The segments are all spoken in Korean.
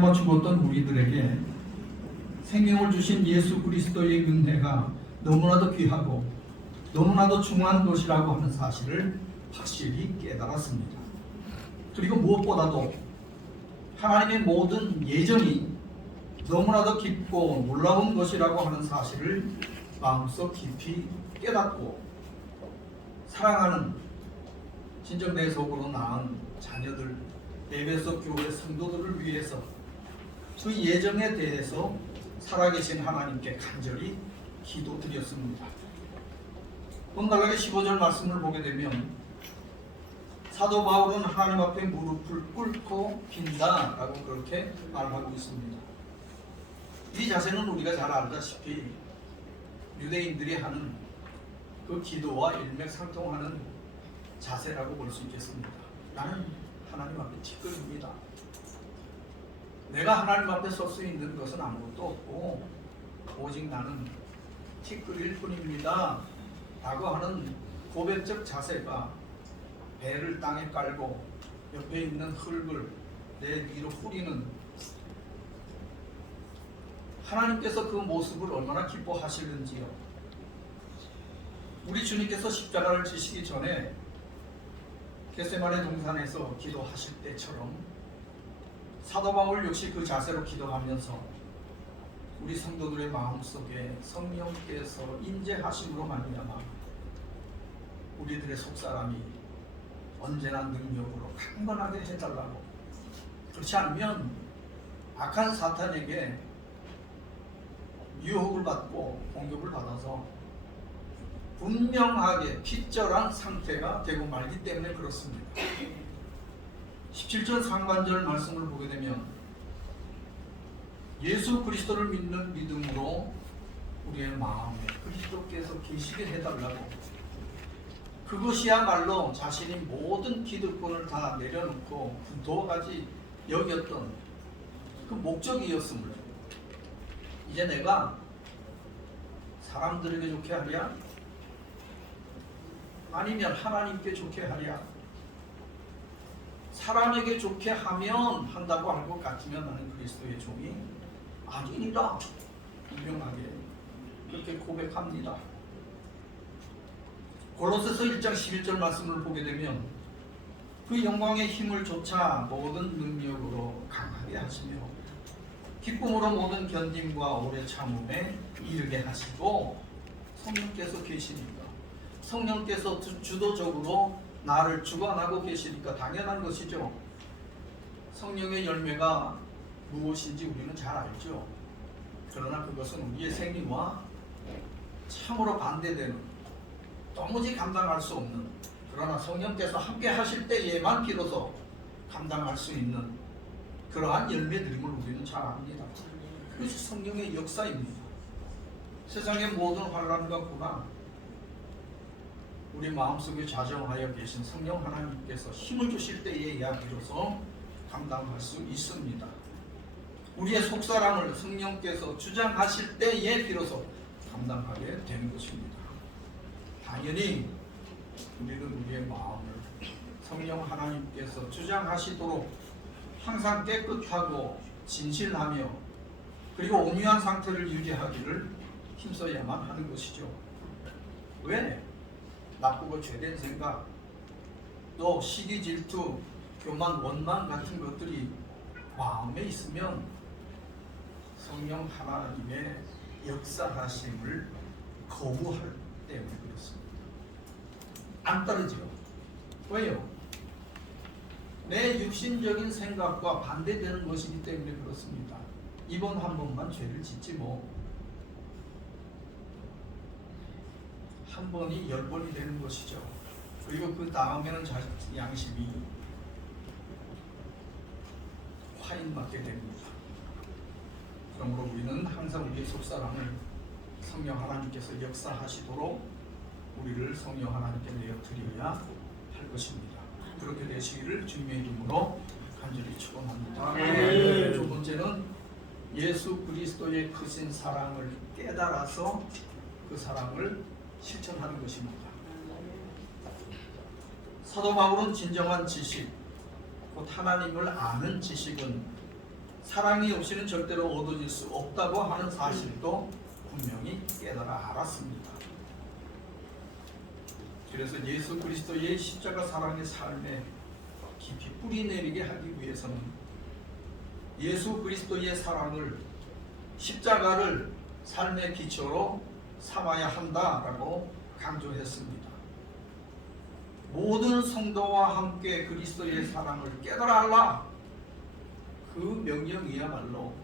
말미암아 죽었던 우리들에게 생명을 주신 예수 그리스도의 은혜가 너무나도 귀하고 너무나도 중요한 것이라고 하는 사실을 확실히 깨달았습니다. 그리고 무엇보다도 하나님의 모든 예정이 너무나도 깊고 놀라운 것이라고 하는 사실을 마음속 깊이 깨닫고 사랑하는 진정 내 속으로 낳은 자녀들, 에베소 교회 성도들을 위해서 그 예정에 대해서 살아계신 하나님께 간절히 기도드렸습니다. 본달락의 15절 말씀을 보게 되면 사도 바울은 하나님 앞에 무릎을 꿇고 빈다 라고 그렇게 말하고 있습니다. 이 자세는 우리가 잘 알다시피 유대인들이 하는 그 기도와 일맥상통하는 자세라고 볼 수 있겠습니다. 나는 하나님 앞에 티끌입니다. 내가 하나님 앞에 설 수 있는 것은 아무것도 없고 오직 나는 티끌일 뿐입니다 라고 하는 고백적 자세가 배를 땅에 깔고 옆에 있는 흙을 내 위로 후리는 하나님께서 그 모습을 얼마나 기뻐하시는지요. 우리 주님께서 십자가를 지시기 전에 겟세마네 동산에서 기도하실 때처럼 사도 바울 역시 그 자세로 기도하면서 우리 성도들의 마음속에 성령께서 임재하심으로 말미암아 우리들의 속사람이 언제나 능력으로 강건하게 해달라고, 그렇지 않으면 악한 사탄에게 유혹을 받고 공격을 받아서 분명하게 핏절한 상태가 되고 말기 때문에 그렇습니다. 17절 상반절 말씀을 보게 되면 예수 그리스도를 믿는 믿음으로 우리의 마음에 그리스도께서 계시게 해달라고, 그것이야말로 자신이 모든 기득권을 다 내려놓고 도까지 여겼던 그 목적이었음을 이제 내가 사람들에게 좋게 하랴 아니면 하나님께 좋게 하랴, 사람에게 좋게 하면 한다고 할 것 같으면 나는 그리스도의 종이 아니니라 분명하게 그렇게 고백합니다. 골로새서 1장 11절 말씀을 보게 되면 그 영광의 힘을 조차 모든 능력으로 강하게 하시며 기쁨으로 모든 견딤과 오래 참음에 이르게 하시고, 성령께서 계시니까, 성령께서 주도적으로 나를 주관하고 계시니까 당연한 것이죠. 성령의 열매가 무엇인지 우리는 잘 알죠. 그러나 그것은 우리의 생리와 참으로 반대되는, 도무지 감당할 수 없는, 그러나 성령께서 함께 하실 때에만 비로소 감당할 수 있는 그러한 열매들임을 우리는 잘 압니다. 그것이 성령의 역사입니다. 세상의 모든 환난과 고난, 우리 마음속에 좌정하여 계신 성령 하나님께서 힘을 주실 때에야 비로소 감당할 수 있습니다. 우리의 속사람을 성령께서 주장하실 때에 비로소 감당하게 되는 것입니다. 당연히 우리는 우리의 마음을 성령 하나님께서 주장하시도록 항상 깨끗하고 진실하며 그리고 온유한 상태를 유지하기를 힘써야만 하는 것이죠. 왜? 나쁘고 죄된 생각, 또 시기 질투, 교만, 원망 같은 것들이 마음에 있으면 성령 하나님의 역사하심을 거부할 때문에 그렇습니다. 안 따르죠. 왜요? 내 육신적인 생각과 반대되는 것이기 때문에 그렇습니다. 이번 한 번만 죄를 짓지 뭐 한 번이 10번이 되는 것이죠. 그리고 그 다음에는 양심이 화인받게 됩니다. 그러므로 우리는 항상 우리의 속사람을 성령 하나님께서 역사하시도록 우리를 성령 하나님께 내어드려야 할 것입니다. 그렇게 되시기를 주님의 이름으로 간절히 축원합니다. 두 번째는 예수 그리스도의 크신 사랑을 깨달아서 그 사랑을 실천하는 것입니다. 사도 바울은 진정한 지식, 곧 하나님을 아는 지식은 사랑이 없이는 절대로 얻어질 수 없다고 하는 사실도 분명히 깨달아 알았습니다. 그래서 예수 그리스도의 십자가 사랑의 삶에 깊이 뿌리내리게 하기 위해서는 예수 그리스도의 사랑을 십자가를 삶의 기초로 삼아야 한다라고 강조했습니다. 모든 성도와 함께 그리스도의 사랑을 깨달아 알라. 그 명령이야말로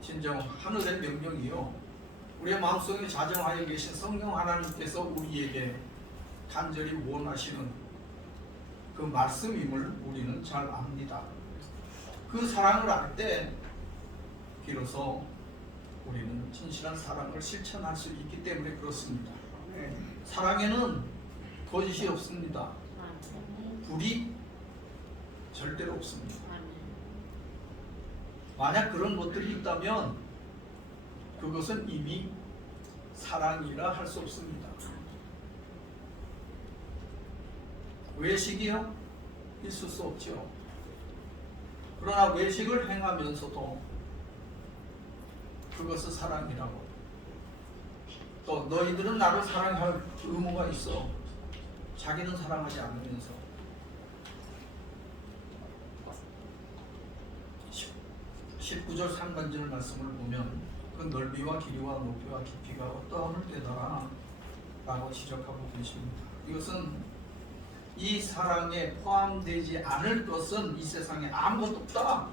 진정 하늘의 명령이요, 우리의 마음속에 자정하여 계신 성령 하나님께서 우리에게 간절히 원하시는 그 말씀임을 우리는 잘 압니다. 그 사랑을 알 때 비로소 우리는 진실한 사랑을 실천할 수 있기 때문에 그렇습니다. 사랑에는 거짓이 없습니다. 불이 절대로 없습니다. 만약 그런 것들이 있다면 그것은 이미 사랑이라 할 수 없습니다. 외식이요? 있을 수 없죠. 그러나 외식을 행하면서도 그것은 사랑이라고, 또 너희들은 나를 사랑할 의무가 있어, 자기는 사랑하지 않으면서 19절 상반절 말씀을 보면 그 넓이와 길이와 높이와 깊이가 어떠함을 깨달아 라고 지적하고 계십니다. 이것은 이 사랑에 포함되지 않을 것은 이 세상에 아무것도 없다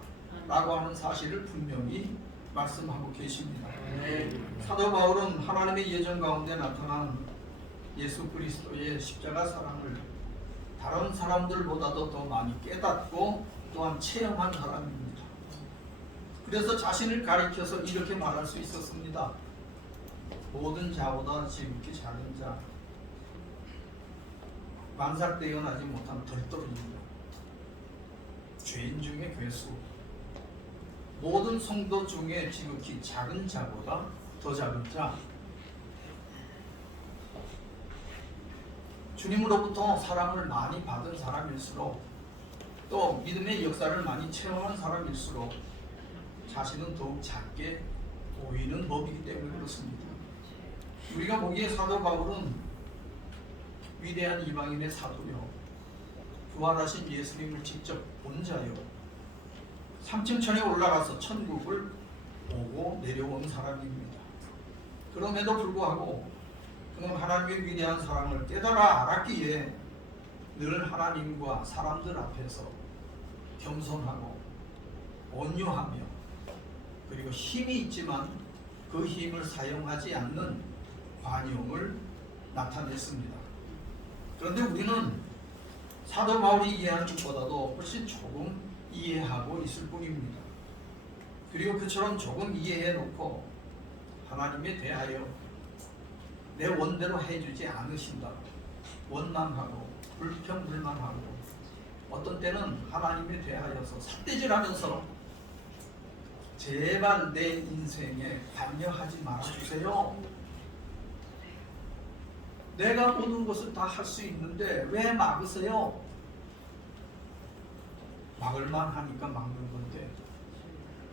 라고 하는 사실을 분명히 말씀하고 계십니다. 사도 바울은 하나님의 예정 가운데 나타난 예수 그리스도의 십자가 사랑을 다른 사람들보다도 더 많이 깨닫고 또한 체험한 사람입니다. 그래서 자신을 가리켜서 이렇게 말할 수 있었습니다. 모든 자보다 지극히 작은 자, 만삭되어나지 못한 덜떨이며 죄인 중에 괴수, 모든 성도 중에 지극히 작은 자보다 더 작은 자, 주님으로부터 사랑을 많이 받은 사람일수록, 또 믿음의 역사를 많이 체험한 사람일수록 자신은 더욱 작게 보이는 법이기 때문에 그렇습니다. 우리가 보기에 사도 바울은 위대한 이방인의 사도요, 부활하신 예수님을 직접 본 자요, 3층 천에 올라가서 천국을 보고 내려온 사람입니다. 그럼에도 불구하고 그는 하나님의 위대한 사랑을 깨달아 알았기에 늘 하나님과 사람들 앞에서 겸손하고 온유하며, 그리고 힘이 있지만 그 힘을 사용하지 않는 관용을 나타냈습니다. 그런데 우리는 사도 바울이 이해하는 것보다도 훨씬 조금 이해하고 있을 뿐입니다. 그리고 그처럼 조금 이해해 놓고 하나님에 대하여 내 원대로 해주지 않으신다, 원망하고 불평불만하고, 어떤 때는 하나님에 대하여서 삿대질하면서 제발 내 인생에 관여하지 말아주세요, 내가 모든 것을 다 할 수 있는데 왜 막으세요? 막을만 하니까 막는 건데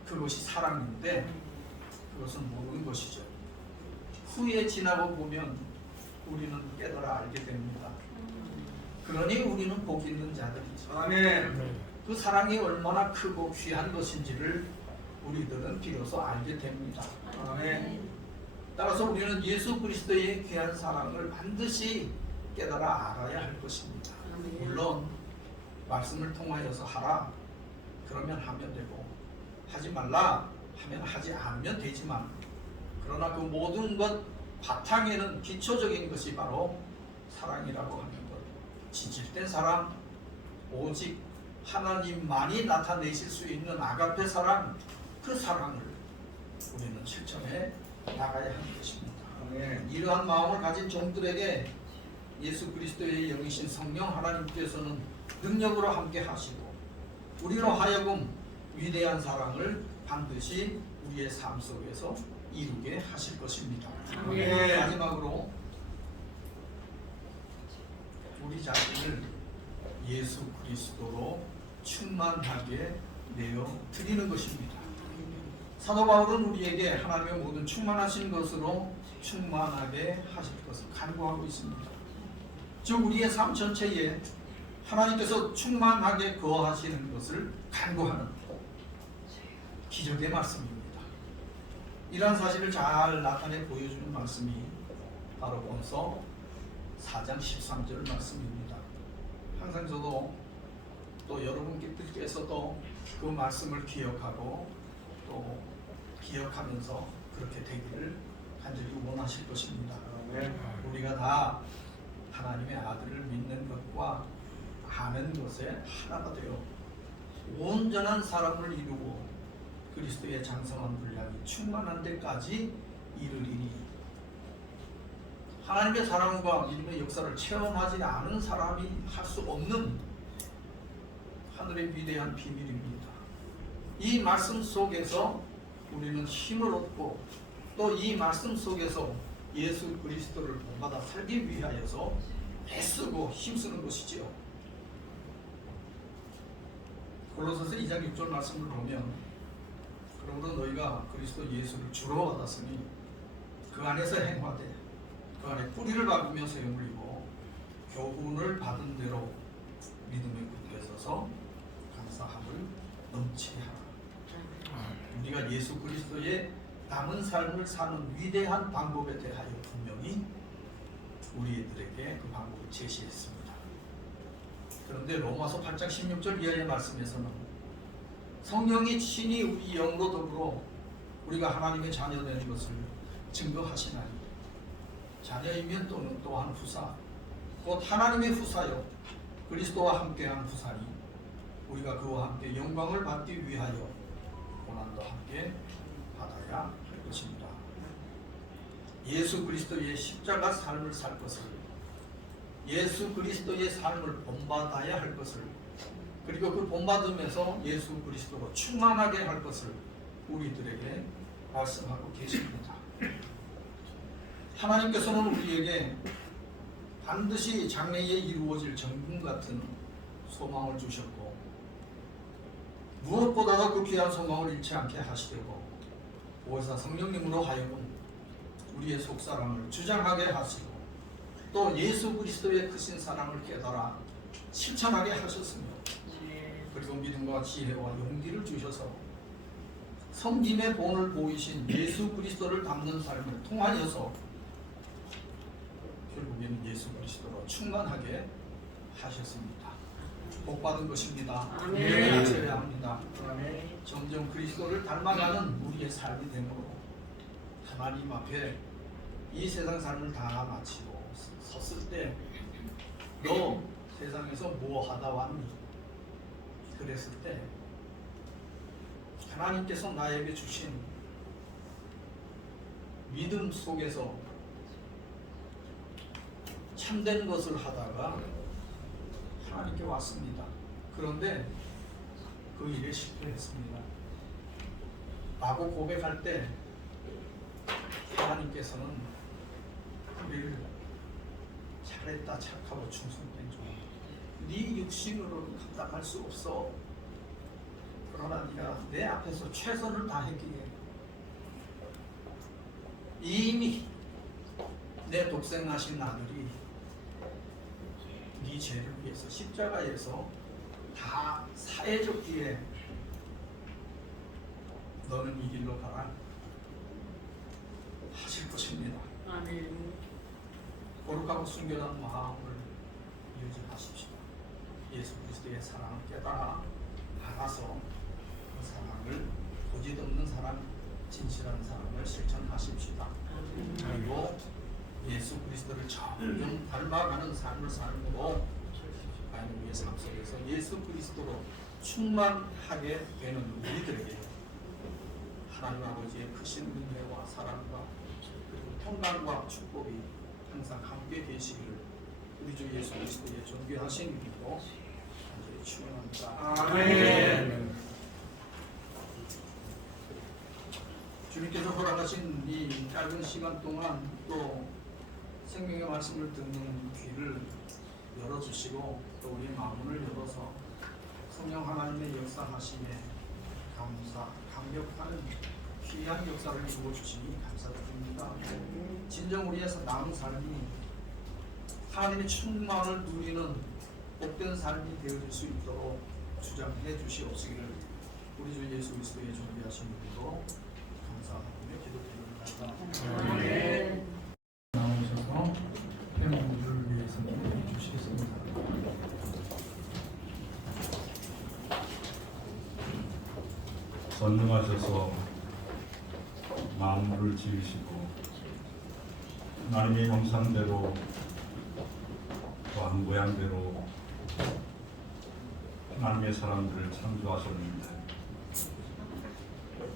그것이 사랑인데 그것은 모르는 것이죠. 후에 지나고 보면 우리는 깨달아 알게 됩니다. 그러니 우리는 복 있는 자들이죠. 아멘. 그 사랑이 얼마나 크고 귀한 것인지를 우리들은 비로소 알게 됩니다. 아멘. 따라서 우리는 예수 그리스도의 귀한 사랑을 반드시 깨달아 알아야 할 것입니다. 물론 말씀을 통하여서 하라 그러면 하면 되고, 하지 말라 하면 하지 않으면 되지만, 그러나 그 모든 것 바탕에는 기초적인 것이 바로 사랑이라고 하는 것. 진실된 사랑, 오직 하나님만이 나타내실 수 있는 아가페 사랑, 그 사랑을 우리는 실천해 나가야 하는 것입니다. 이러한 마음을 가진 종들에게 예수 그리스도의 영이신 성령 하나님께서는 능력으로 함께 하시고 우리로 하여금 위대한 사랑을 반드시 우리의 삶 속에서 이루게 하실 것입니다. 마지막으로 우리 자신을 예수 그리스도로 충만하게 내어 드리는 것입니다. 사도 바울은 우리에게 하나님의 모든 충만하신 것으로 충만하게 하실 것을 간구하고 있습니다. 즉 우리의 삶 전체에 하나님께서 충만하게 거하시는 것을 간구하는 기적의 말씀입니다. 이러한 사실을 잘 나타내 보여주는 말씀이 바로 본서 4장 13절 말씀입니다. 항상 저도 또 여러분께서도 그 말씀을 기억하고 또 기억하면서 그렇게 되기를 간절히 원하실 것입니다. 우리가 다 하나님의 아들을 믿는 것과 아는 것에 하나가 되어 온전한 사람을 이루고 그리스도의 장성한 분량이 충만한 데까지 이르리니, 하나님의 사랑과 믿음의 역사를 체험하지 않은 사람이 할 수 없는 하늘의 위대한 비밀입니다. 이 말씀 속에서 우리는 힘을 얻고 또 이 말씀 속에서 예수 그리스도를 본받아 살기 위하여서 애쓰고 힘쓰는 것이지요. 골로새서 2장 6절 말씀을 보면, 그러므로 너희가 그리스도 예수를 주로 받았으니 그 안에서 행하되 그 안에 뿌리를 박으며 소용을 입어 교훈을 받은 대로 믿음에 굳게 서서 감사함을 넘치게 하라. 우리가 예수 그리스도의 남은 삶을 사는 위대한 방법에 대하여 분명히 우리들에게 그 방법을 제시했습니다. 그런데 로마서 8장 16절 이하의 말씀에서는 성령이 친히 우리 영으로 더불어 우리가 하나님의 자녀 되는 것을 증거하시나니, 자녀이면 또한 후사, 곧 하나님의 후사요 그리스도와 함께한 후사니 우리가 그와 함께 영광을 받기 위하여 고난도 함께 받아야 할 것입니다. 예수 그리스도의 십자가 삶을 살 것을, 예수 그리스도의 삶을 본받아야 할 것을, 그리고 그 본받음에서 예수 그리스도로 충만하게 할 것을 우리들에게 말씀하고 계십니다. 하나님께서는 우리에게 반드시 장래에 이루어질 정금 같은 소망을 주셨고, 무엇보다도 그 귀한 소망을 잃지 않게 하시려고 보혜사 성령님으로 하여금 우리의 속사람을 주장하게 하시고 또 예수 그리스도의 크신 사랑을 깨달아 실천하게 하셨으며, 그리고 믿음과 지혜와 용기를 주셔서 섬김의 본을 보이신 예수 그리스도를 담는 삶을 통하여서 결국에는 예수 그리스도로 충만하게 하셨습니다. 복받은 것입니다. 하셔야 합니다. 점점 그리스도를 닮아가는 우리의 삶이 되므로 하나님 앞에 이 세상 삶을 다 마치고 섰을 때, 너 세상에서 뭐 하다 왔니? 그랬을 때 하나님께서 나에게 주신 믿음 속에서 참된 것을 하다가 하나님께 왔습니다. 그런데 그 일에 실패했습니다 라고 고백할 때 하나님께서는 우리를 잘했다, 착하고 충성된 종, 네 육신으로는 감당할 수 없어. 그러나 네가 내 앞에서 최선을 다했기에 이미 내 독생하신 아들이 네 죄를 위해서 십자가에서 다 사해줬기에 너는 이 길로 가라 하실 것입니다. 아멘. 거룩하고 순결한 마음을 유지하십시오. 예수 그리스도의 사랑을 깨달아 알아서 그 사랑을 고집없는 사랑, 진실한 사랑을 실천하십시다. 그리고 예수 그리스도를 점점 닮아가는 삶을 삶으로 우리의 삶 속에서 예수 그리스도로 충만하게 되는 우리들에게 하나님 아버지의 크신 은혜와 사랑과 그리고 평강과 축복이 항상 함께 계시기를 우리 주 예수 그리스도의 존귀하신 이름으로 간절히 축원합니다. 아멘. 주님께서 허락하신 이 짧은 시간 동안 또 생명의 말씀을 듣는 귀를 열어주시고 또 우리의 마음을 열어서 성령 하나님의 역사하심에 강력한 귀한 역사를 이루어 주시니 감사드립니다. 진정 우리에서 남은 삶이 하나님의 충만을 누리는 복된 삶이 되어질 수 있도록 주장해 주시옵시기를 우리 주 예수 그리스도의 존귀하신 이름으로 감사하며 기도드립니다. 나오셔서 회원들을 위해서 기도해 주시겠습니다. 전능하셔서 만물을 지으시고 하나님의 형상대로 또한 모양대로 하나님의 사람들을 창조하셨는데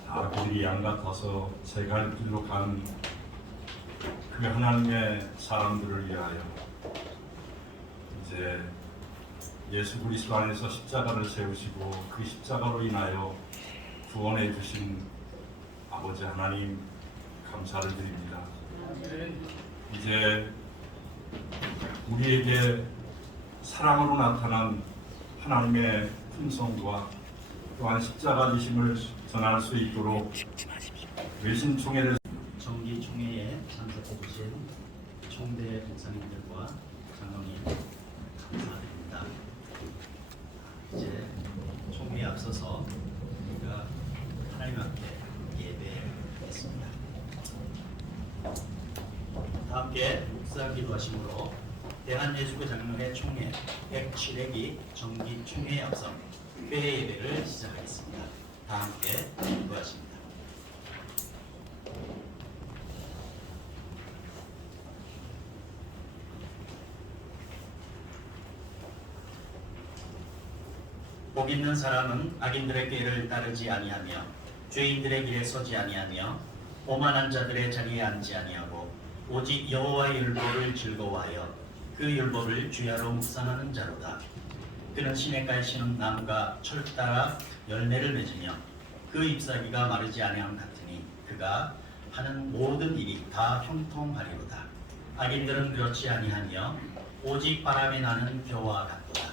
다 그들이 양 같아서 제 갈 길로 간 그 하나님의 사람들을 위하여 이제 예수 그리스도 안에서 십자가를 세우시고 그 십자가로 인하여 구원해 주신 아버지 하나님 감사를 드립니다. 이제 우리에게 사랑으로 나타난 하나님의 품성과 또한 십자가 지심을 전할 수 있도록 외신 총회를 정기 총회에 참석해주신 총대 목사님들과 장로님 감사드립니다. 이제 총회에 앞서서 우리가 하나님 앞에 예배했습니다. 다 함께 묵상 기도하심으로 대한예수교 장로회 총회 107회기 정기 총회에 앞서 회의 예배를 시작하겠습니다. 다 함께 기도하십니다. 복 있는 사람은 악인들의 꾀를 따르지 아니하며 죄인들의 길에 서지 아니하며 오만한 자들의 자리에 앉지 아니하고 오직 여호와의 율법을 즐거워하여 그 율법을 주야로 묵상하는 자로다. 그는 시냇가에 심은 나무가 철 따라 열매를 맺으며 그 잎사귀가 마르지 아니함 같으니 그가 하는 모든 일이 다 형통하리로다. 악인들은 그렇지 아니하며 오직 바람에 나는 겨와 같도다.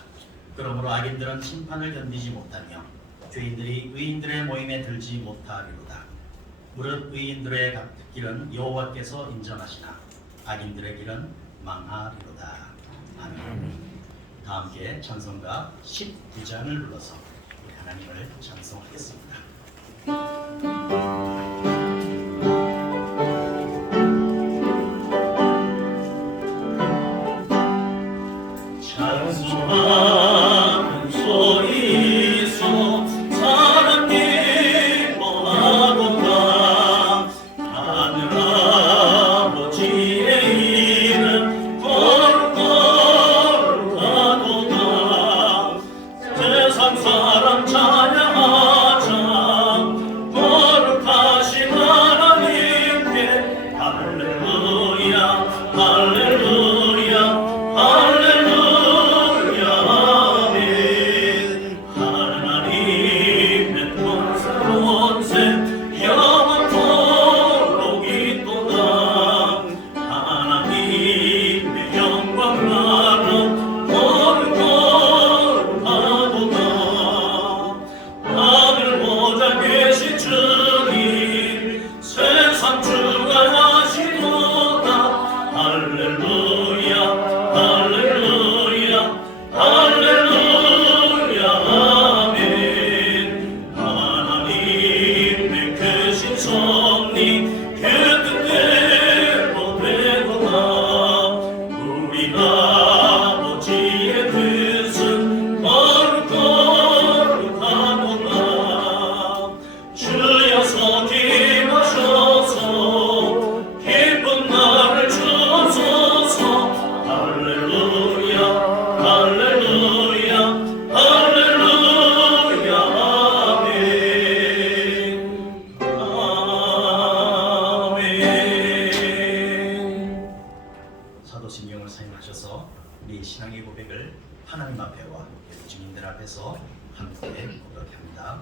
그러므로 악인들은 심판을 견디지 못하며 죄인들이 의인들의 모임에 들지 못하리로다. 무릇 의인들의 길은 여호와께서 인정하시나 악인들의 길은 망하리로다. 아멘. 다 함께 찬송가 19장을 불러서 우리 하나님을 찬송하겠습니다. 찬송하는 소리소 사람 기뻐하도다. 하늘 아버지의 이름 거룩하도다. 세상 사람 찬양하자. 거룩하신 하나님께 할렐루야 할렐루야 할렐루야 아멘. 하나님의 권세 영원토록 있도다. 하나님의 영광 나라 거룩하도다. 하늘 보좌 계신 주님 세상 주관하시도다. 할렐루야 할렐루야 할렐루야 아멘. 하나님의 크신 섭리 그 뜻대로 되도다. 우리 아버지의 뜻은 거룩하도다. 주여서 기뻐하셔서 기쁜 날을 주소서. 할렐루야 할렐루야 할렐루야 아멘. 아멘. 사도신경을 사용하셔서 우리 신앙의 고백을 하나님 앞에와 주님들 앞에서 함께 고백합니다.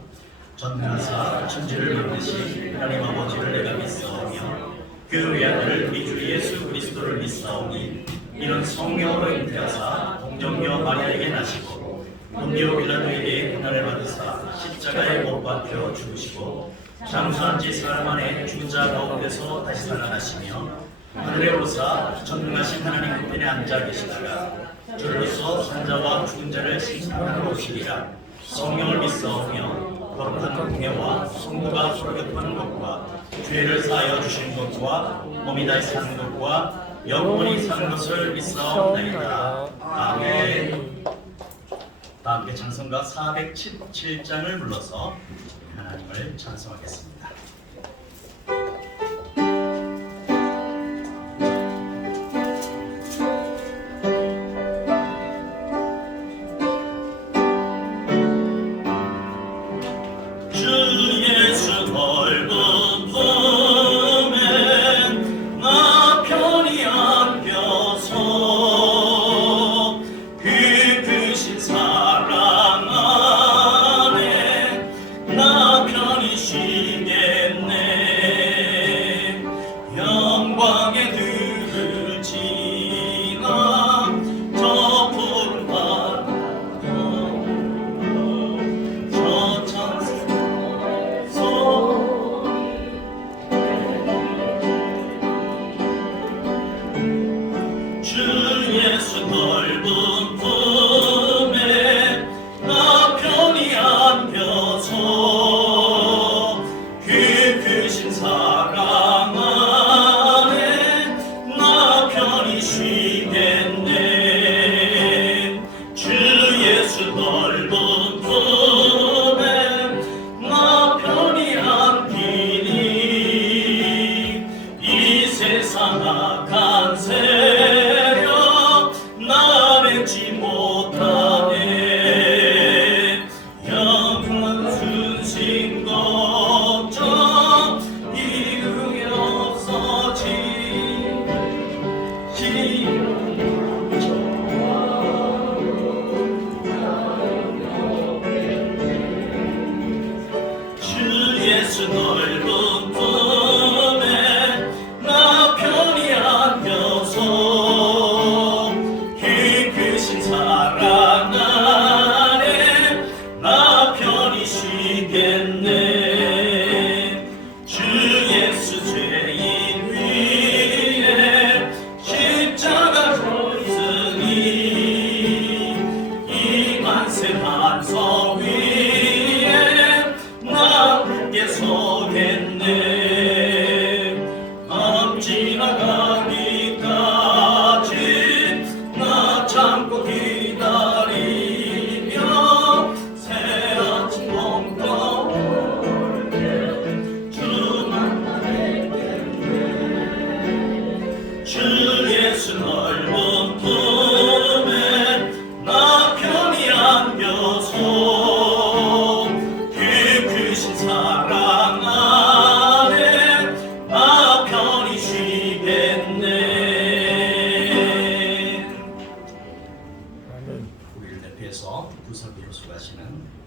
전능하사 천지를 만드신 하나님 아버지를 내가 믿사오며 그 외아들 우리 주 예수 그리스도를 믿사오니 이는 성령으로 잉태하사 동정녀 마리아에게 나시고 본디오 빌라도에게 고난을 받으사 십자가에 못 박혀 죽으시고 장수한 지 사흘 만에 죽은 자 가운데서 다시 살아나시며 하늘에 오르사 전능하신 하나님 우편에 앉아 계시다가 주로서 산자와 죽은 자를 심판하러 오시리라. 성령을 믿사오며 거룩한 공예와 성부가 소격하는 것과 죄를 사하여 주신 것과 몸이 다시 사는 것과 영원히 사는 것을 믿사옵나이다. 아멘. 다 함께 찬송가 417장을 불러서 하나님을 찬송하겠습니다.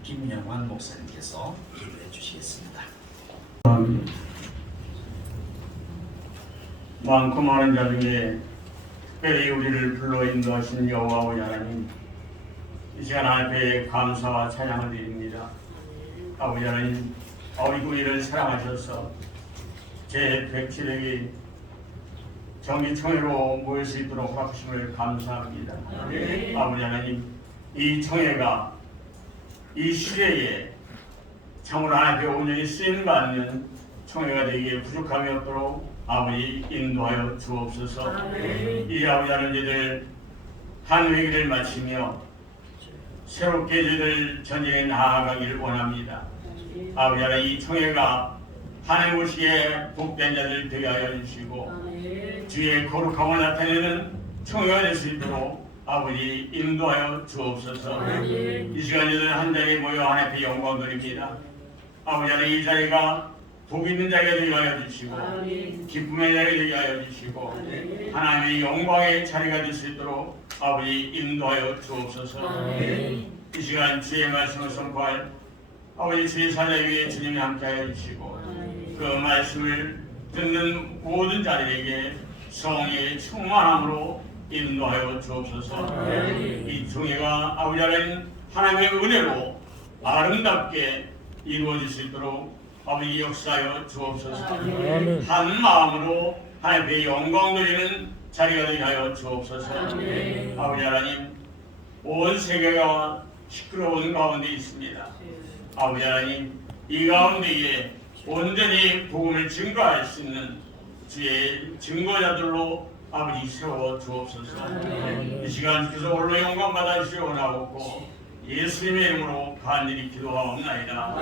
김영환 목사님께서 기도해 주시겠습니다. 많고 많은 자 중에 특별히 우리를 불러 인도하신 여호와 우리 하나님, 이 시간 앞에 감사와 찬양을 드립니다. 아버지 하나님, 우리를 사랑하셔서 제107회기 정기총회로 모일 수 있도록 허락하심을 감사합니다. 아버지 하나님, 이 총회가 이 시대에 참으로 하나님께 온전히 쓰이는가 아니면 총회가 되기에 부족함이 없도록 아버지 인도하여 주옵소서. 이 아버지 하나님, 저희들 한 회기를 마치며 새롭게 저희들 전쟁에 나아가기를 원합니다. 아버지 하나님, 이 총회가 하나님 오시기에 복된 자들 되게 하여 주시고 주의 거룩함을 나타내는 총회가 될 수 있도록 아버지 인도하여 주옵소서. 이 시간 저희들 한 자리에 모여 하나님께 영광 드립니다. 아버지 하나님, 이 자리가 복 있는 자리가 되게 하여 주시고 기쁨의 자리가 되게 하여 주시고 하나님의 영광의 자리가 될 수 있도록 아버지 인도하여 주옵소서. 이 시간 주의 말씀을 선포할 아버지 주의 사자 위에 주님이 함께하여 주시고 그 말씀을 듣는 모든 자들에게 성령의 충만함으로 인도하여 주옵소서. 이 총회가 아버지 하나님 하나님의 은혜로 아름답게 이루어질 수 있도록 아버지 역사하여 주옵소서. 한 마음으로 하나님의 영광 드리는 자리가 되게 하여 주옵소서. 아버지 하나님, 온 세계가 시끄러운 가운데 있습니다. 아버지 하나님, 이 가운데에 온전히 복음을 증거할 수 있는 주의 증거자들로 아버지 세워 주옵소서. 이 시간 주께서 홀로 영광 받아주시기 원하옵고 예수님의 이름으로 간절히 기도하옵나이다.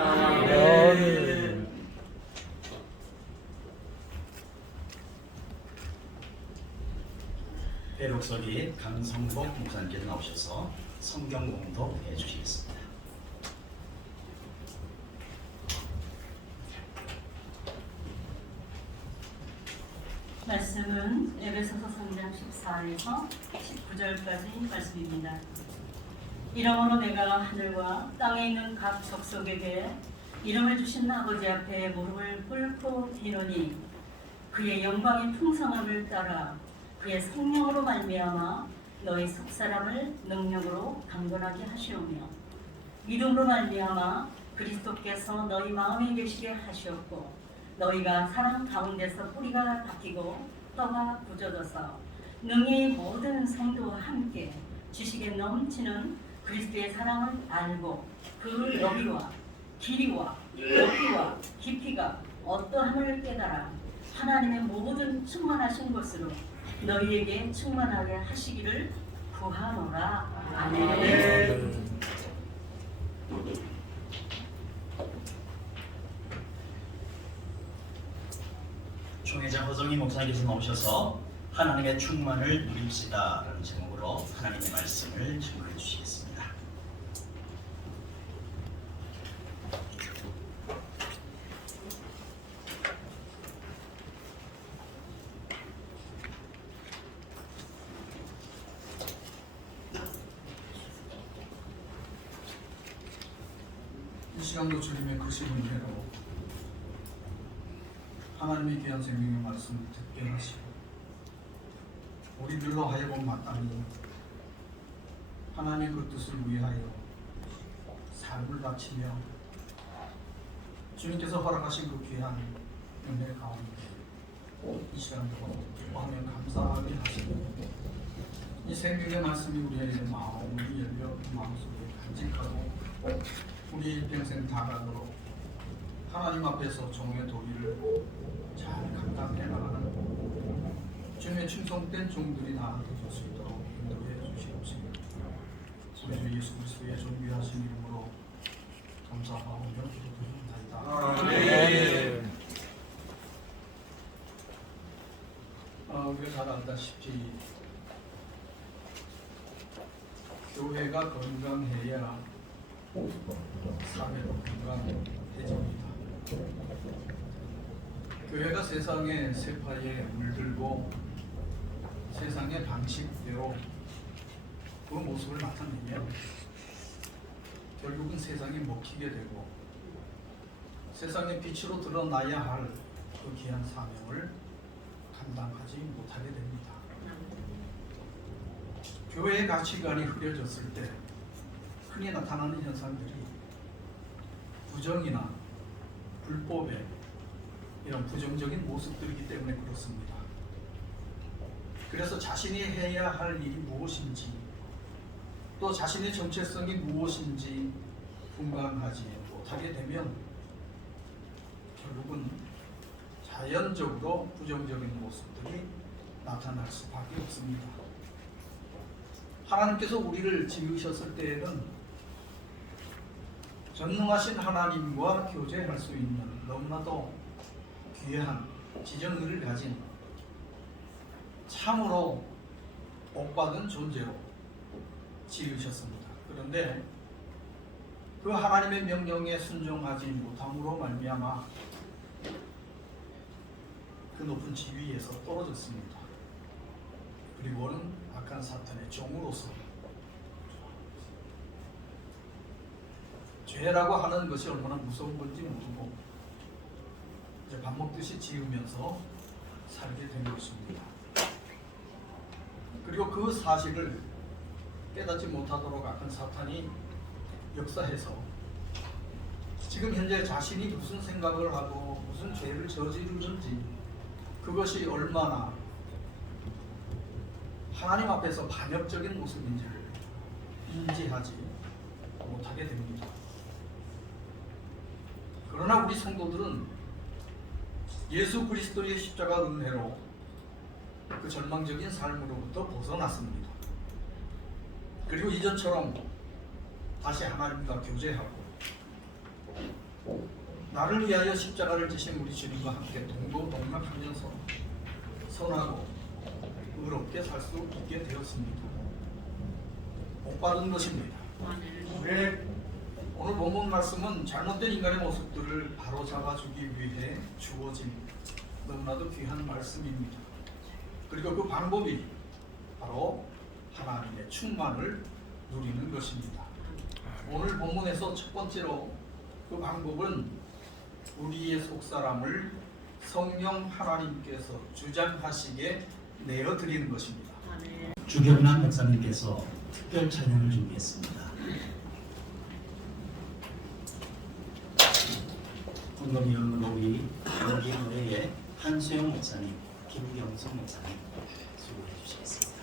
배록석이 강성복 목사님께서 나오셔서 성경 공독해 주시겠습니다. 말씀은 에베소서 3장 14에서 19절까지 말씀입니다. 이러므로 내가 하늘과 땅에 있는 각 족속에게 이름을 주신 아버지 앞에 무릎을 꿇고 비노니 그의 영광의 풍성함을 따라 그의 성령으로 말미암아 너희 속사람을 능력으로 강건하게 하시오며 믿음으로 말미암아 그리스도께서 너희 마음에 계시게 하시었고 너희가 사랑 가운데서 뿌리가 바뀌고 떡가 굳어져서 능히 모든 성도와 함께 지식에 넘치는 그리스도의 사랑을 알고 그 너비와 길이와 높이와 깊이가 어떠함을 깨달아 하나님의 모든 충만하신 것으로 너희에게 충만하게 하시기를 구하노라. 아멘. 총회장 허정희 목사님께서 나오셔서 하나님의 충만을 누립시다라는 제목으로 하나님의 말씀을 증거해 주시겠습니다. 이 시간도 주님의 크신 은혜로 하나님의 귀한 생명의 말씀을 듣게 하시고 우리들로 하여금 마땅히 하나님의 그 뜻을 위하여 삶을 바치며 주님께서 허락하신 그 귀한 은혜 가운데 이 시간도 기뻐하며 감사하게 하시고 이 생명의 말씀이 우리의 마음을 열려 마음속에 간직하고 우리 평생 다가도록 하나님 앞에서 종의 도리를 잘 감당해 나가는 주님의 충성된 종들이 다 되실 수 있도록 인도해 주시옵소서. 우리 주 예수 그리스도의 존귀하신 이름으로 감사하오며 기도드립니다. 우리가 잘 알다시피 교회가 건강해야 사회도 건강해집니다. 교회가 세상의 세파에 물들고 세상의 방식대로 그 모습을 나타내면 결국은 세상에 먹히게 되고 세상의 빛으로 드러나야 할 그 귀한 사명을 감당하지 못하게 됩니다. 교회의 가치관이 흐려졌을 때 흔히 나타나는 현상들이 부정이나 불법의 이런 부정적인 모습들이기 때문에 그렇습니다. 그래서 자신이 해야 할 일이 무엇인지 또 자신의 정체성이 무엇인지 분간하지 못하게 되면 결국은 자연적으로 부정적인 모습들이 나타날 수밖에 없습니다. 하나님께서 우리를 지으셨을 때에는 전능하신 하나님과 교제할 수 있는 너무나도 귀한 지정의를 가진 참으로 복받은 존재로 지으셨습니다. 그런데 그 하나님의 명령에 순종하지 못함으로 말미암아 그 높은 지위에서 떨어졌습니다. 그리고는 악한 사탄의 종으로서 죄라고 하는 것이 얼마나 무서운 건지 모르고 이제 밥 먹듯이 지으면서 살게 된 것입니다. 그리고 그 사실을 깨닫지 못하도록 악한 사탄이 역사해서 지금 현재 자신이 무슨 생각을 하고 무슨 죄를 저지르는지 그것이 얼마나 하나님 앞에서 반역적인 모습인지를 인지하지 못하게 됩니다. 그러나 우리 성도들은 예수 그리스도의 십자가 은혜로 그 절망적인 삶으로부터 벗어났습니다. 그리고 이전처럼 다시 하나님과 교제하고 나를 위하여 십자가를 지신 우리 주님과 함께 동고동락하면서 선하고 의롭게 살 수 있게 되었습니다. 복 받은 것입니다. 오늘 본문 말씀은 잘못된 인간의 모습들을 바로잡아주기 위해 주어진 너무나도 귀한 말씀입니다. 그리고 그 방법이 바로 하나님의 충만을 누리는 것입니다. 오늘 본문에서 첫 번째로 그 방법은 우리의 속사람을 성령 하나님께서 주장하시게 내어드리는 것입니다. 주경남 목사님께서 특별 찬양을 준비했습니다. 오늘 이름으로 우리 여기 노래에 한수영 목사님, 김경숙 목사님 수고해 주시겠습니다.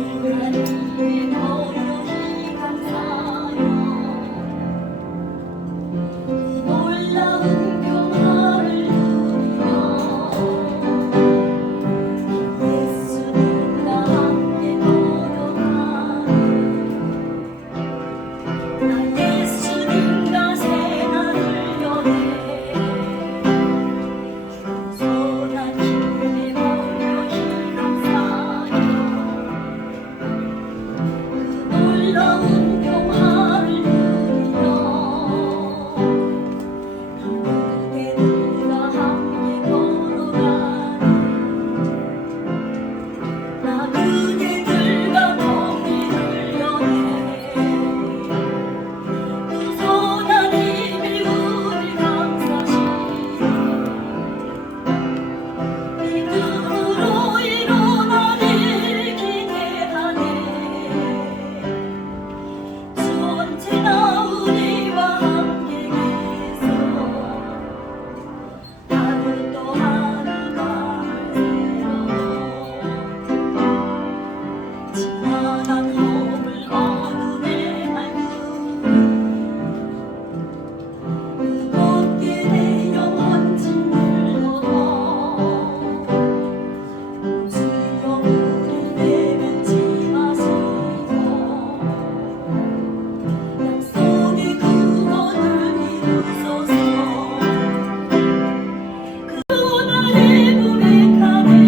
하나님의 거룩히 감사하여 놀라운 평화를 누리며 예수님과 함께 걸어가는 나 예수님과 새날을 여해 선한 힘에 거룩히 감사하여 놀라운 평화를 누리며 그대들과 함께 걸어가는 나 그대들과 통일을 여해 그 선한 힘이 우리 감사시니 믿음으로 일어나길 기대하네 주 언제나 우리와 함께 계셔 하루 또 하루가 새로워 지나간 몸을 어둠에 알고 무겁게 내 영혼 짓눌러 주여 우리 내면치 마시고 약속의 구원을 이루소서 그날에 고백하네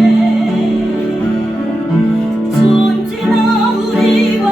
주 언제나 우리와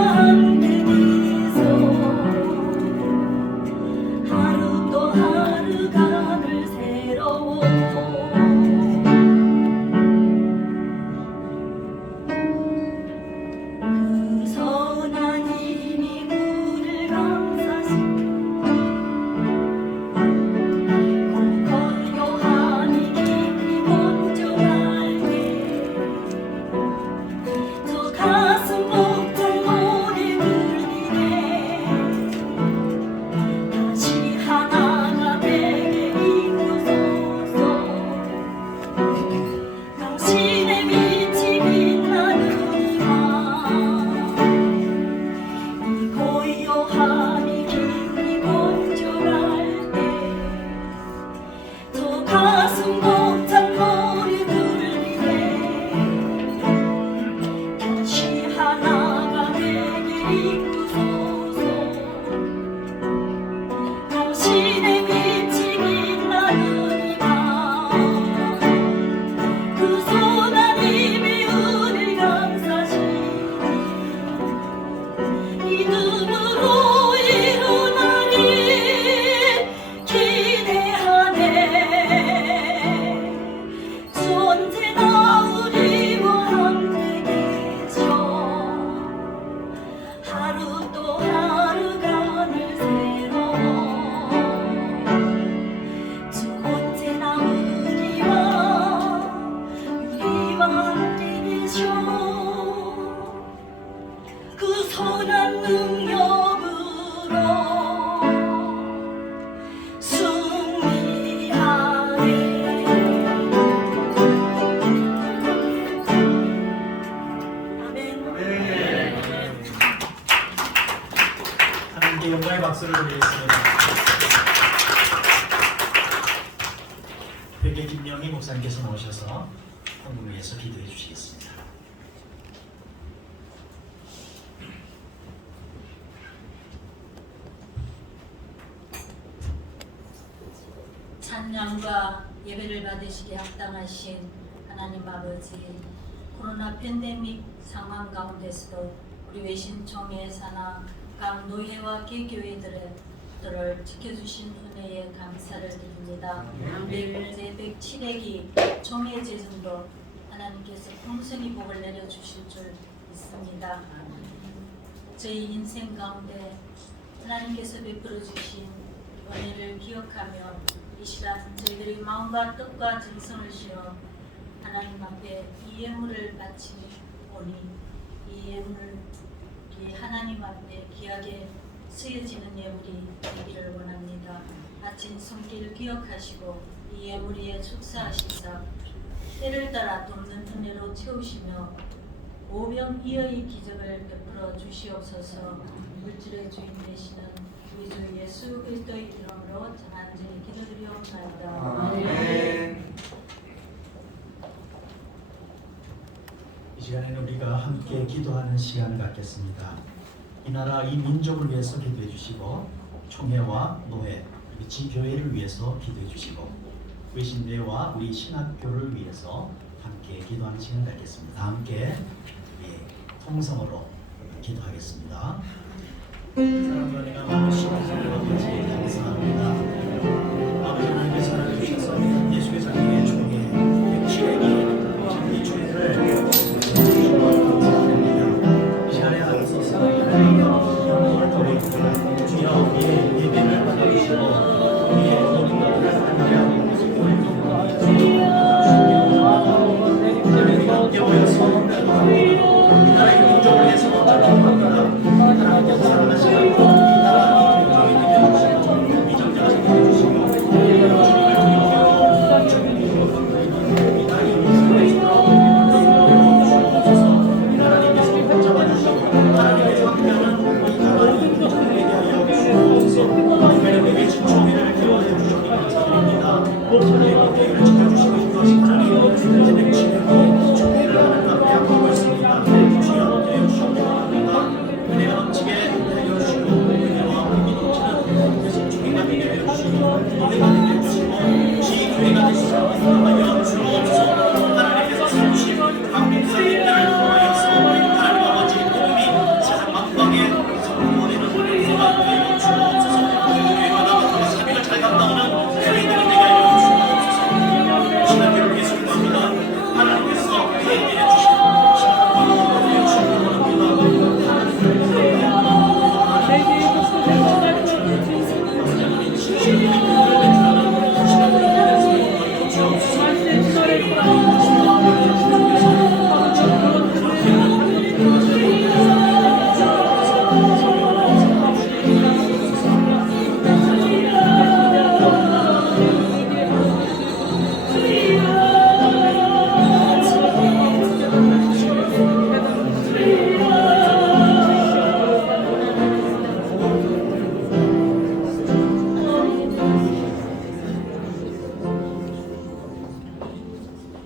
뛰어난 능력으로 승리하리. 아멘. 하나님께 영광의 박수를 드리겠습니다. 회계 김영희 목사님께서 나오셔서 헌금을 위해서 기도해 주시겠습니다. 찬양과 예배를 받으시기에 합당하신 하나님 아버지, 코로나 팬데믹 상황 가운데서도 우리 외신총회 산하 각 노예와 개교회들을 지켜주신 은혜에 감사를 드립니다. 제 107회기 총회 재정도 하나님께서 풍성히 복을 내려주실 줄 믿습니다. 저희 인생 가운데 하나님께서 베풀어 주신 은혜를 기억하며 이 시간 저희들이 마음과 뜻과 정성을 씌워 하나님 앞에 이 예물을 바치니 오니 이 예물을 하나님 앞에 귀하게 쓰여지는 예물이 되기를 원합니다. 바친 손길 기억하시고 이 예물 위에 축사하시사 때를 따라 돕는 은혜로 채우시며 오병이어의 기적을 베풀어 주시옵소서. 물질의 주인 되시는 우리 주 예수 그리스도의 이름으로 전한절히 기도드리옵나이다. 아멘. 이 시간에는 우리가 함께 기도하는 시간을 갖겠습니다. 이 나라 이 민족을 위해서 기도해 주시고 총회와 노회 그리고 지교회를 위해서 기도해 주시고 외신대와 우리 신학교를 위해서 함께 기도하는 시간을 갖겠습니다. 함께 통성으로 기도하겠습니다. 사랑과 은혜가 많으신 아버지 감사합니다. 아버지 하나님께서 하나님 주셔서 예수의 자녀의 총회 107회기 이 총회를 감사합니다. 이 시간에 앞서서 하나님의 영광을 드립니다. 주여 우리의 예배를 받아주시고 우리의 모든 것을 하나님의 함께 모여서 이 나라의 민족을 위해서 기도합니다. 하나님께서 사랑하시고 이 나라 민족이 되어주시고 위정자가 되어주시고 주님을 두려워하고 이 나라의 민족을 하나님께서 잡아주시고 하나님께서 함께하는 이 나라의 민족을 되게 하여 주시옵소서. 특별히 우리 외친 총회를 기원해 주시니 감사드립니다. 우리의 교회를 지켜주시고 인도하신 하나님 이제 치료로 총회를 하는 앞에 하고 있습니다. 주여 되어주시옵소서. 은혜가 넘치게 되어주시고 은혜와 힘이 넘치는 외친 총회가 되게 되어주시고 교회가 되게 해주시고 지교회가 되시고 하여 주옵소서. 하나님께서 세우신 한국 사람들을 통하여서 하나님 아버지 복음이 세상 만방에 선포되는 은혜가 되어 주옵소서. 교회가 나가서 사명을 잘 감당하는 교회들이 되게 하여 주옵소서. 신학교를 위해서 기도합니다. 하나님께서 회개해 주시고 신학교를 되어 주시기 원합니다.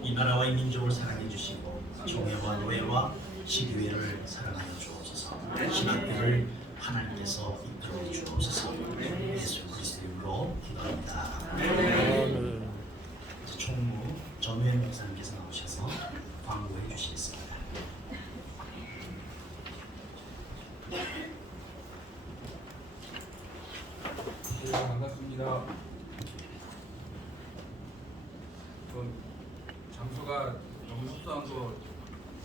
이 나라와 이 민족을 사랑해 주시고 총회와 노예와 시교회를 사랑하여 주옵소서. 신학교를 하나님께서 이끌어 주옵소서. 예수 그리스도 이름으로 기도합니다. 총무 전우현 목사님께서 나오셔서 광고해 주시겠습니다. 네, 반갑습니다. 장소가 너무 협소한 거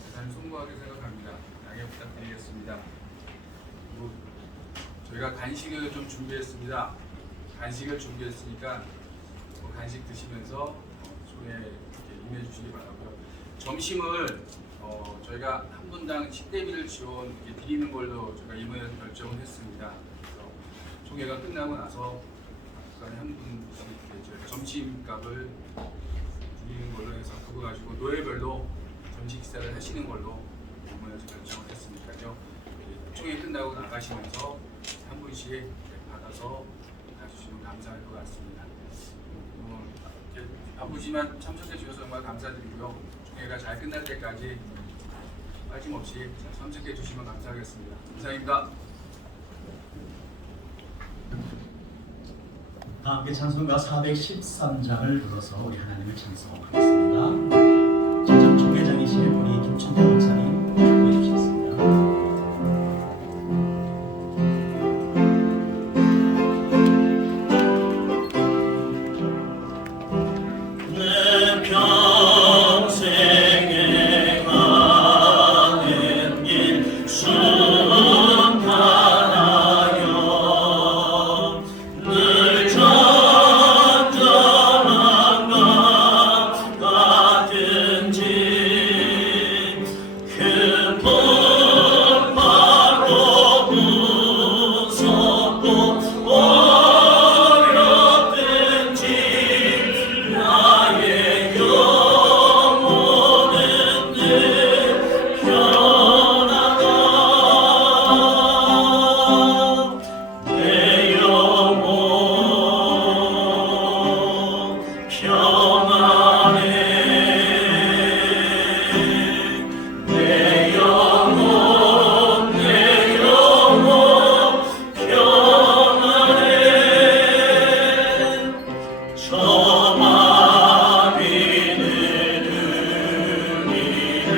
대단히 송구하게 생각합니다. 양해 부탁드리겠습니다. 그리고 저희가 간식을 좀 준비했습니다. 간식을 준비했으니까 간식 드시면서 소에 임해 주시기 바라고요. 점심을 저희가 한 분당 10대비를 지원 드리는 걸로 저희가 이번에 결정을 했습니다. 그래서 총회가 끝나고 나서 각각 한 분씩 이렇게 점심값을 드리는 걸로 해서 그거 가지고 노예별로 점심 식사를 하시는 걸로 이번에 결정을 했으니까요. 총회 끝나고 나가시면서 한 분씩 이렇게 받아서 가주시면 감사할 것 같습니다. 이렇게 바쁘지만 참석해 주셔서 정말 감사드리고요. 총회가 잘 끝날 때까지 빠짐없이 참석해 주시면 감사하겠습니다. 이상입니다. 다 함께 찬송가 413장을 불러서 우리 하나님을 찬송하겠습니다. 직접 총회장이신 우리 김춘태 목사님 기도해 주시겠습니다. 내 평생에 가는 길 순탄하여 늘 전전한 것 같은지 큰 풍파로 무섭고 어렵든지 나의 영혼은 늘 편하다 내 영혼 평안해 내 영혼 평안해 저 마비는 우리를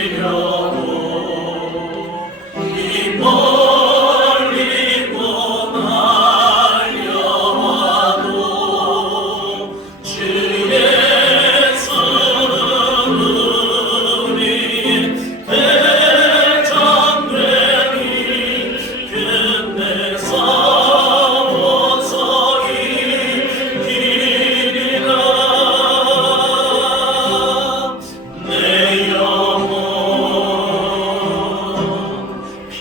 삼키려고 이 멀리고 날려와도 주의 손은 우리의 대장되니 끝내 싸워서 이기리라 내 영혼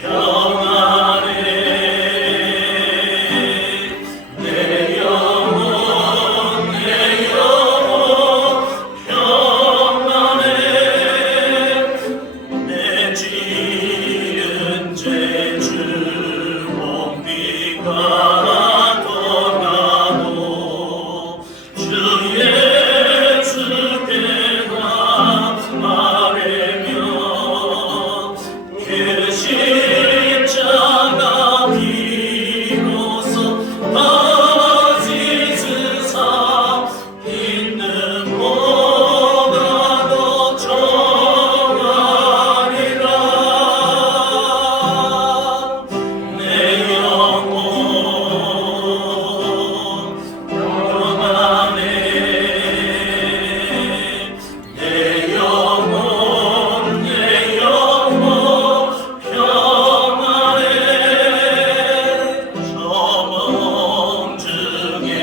평안해 내 영혼 평안해 내 지은 죄 주홍비가 떠나도 주 예수께 말하며 그 십자가 비로소 다지스사 있는 보다도 정하리라 내 영혼 평안해 내 영혼 평안해 저멍중에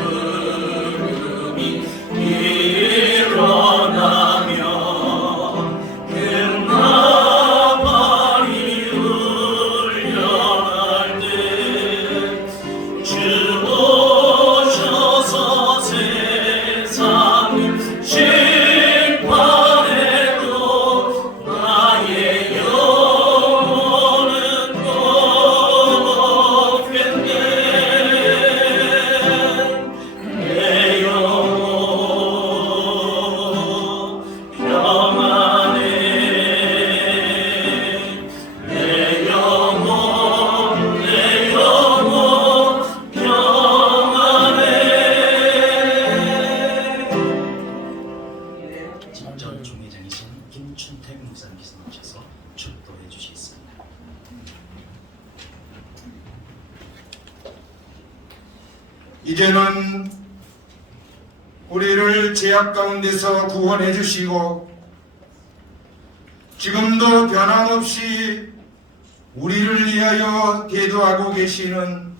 부름이 일어나며 금나발이 울려갈 때 주 오셔서 세상을 심판해도 나의 영혼은 높겠네 내 영혼 평안해 내 영혼 평안해 직접 총회장이신 김춘택 목사님께서 나오셔서 축도해 주시겠습니다. 이제는 우리를 죄악 가운데서 구원해 주시고 지금도 변함없이 우리를 위하여 대도하고 계시는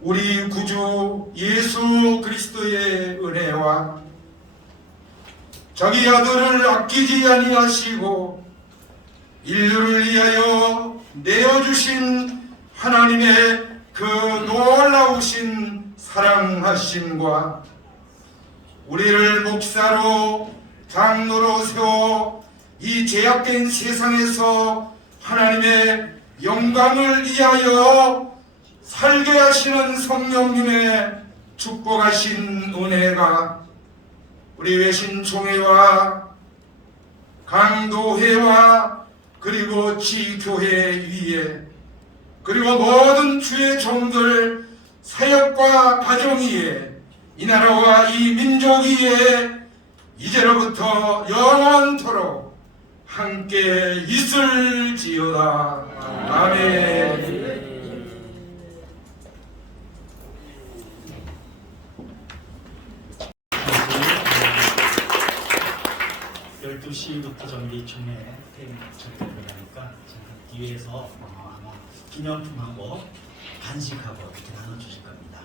우리 구주 예수 그리스도의 은혜와 자기 아들을 아끼지 아니하시고 인류를 위하여 내어주신 하나님의 그 놀라우신 사랑하심과 우리를 목사로 장로로 세워 이 제약된 세상에서 하나님의 영광을 위하여 살게 하시는 성령님의 축복하신 은혜가 우리 외신총회와 강도회와 그리고 지교회 위에 그리고 모든 주의 종들 사역과 가정 위에 이 나라와 이 민족 위에 이제로부터 영원토록 함께 있을지어다. 아멘. 12시부터 정기총회 저희가 들어가니까 제가 뒤에서 아마 기념품하고 간식하고 이렇게 나눠주실 겁니다.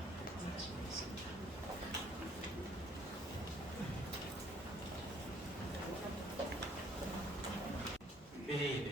네.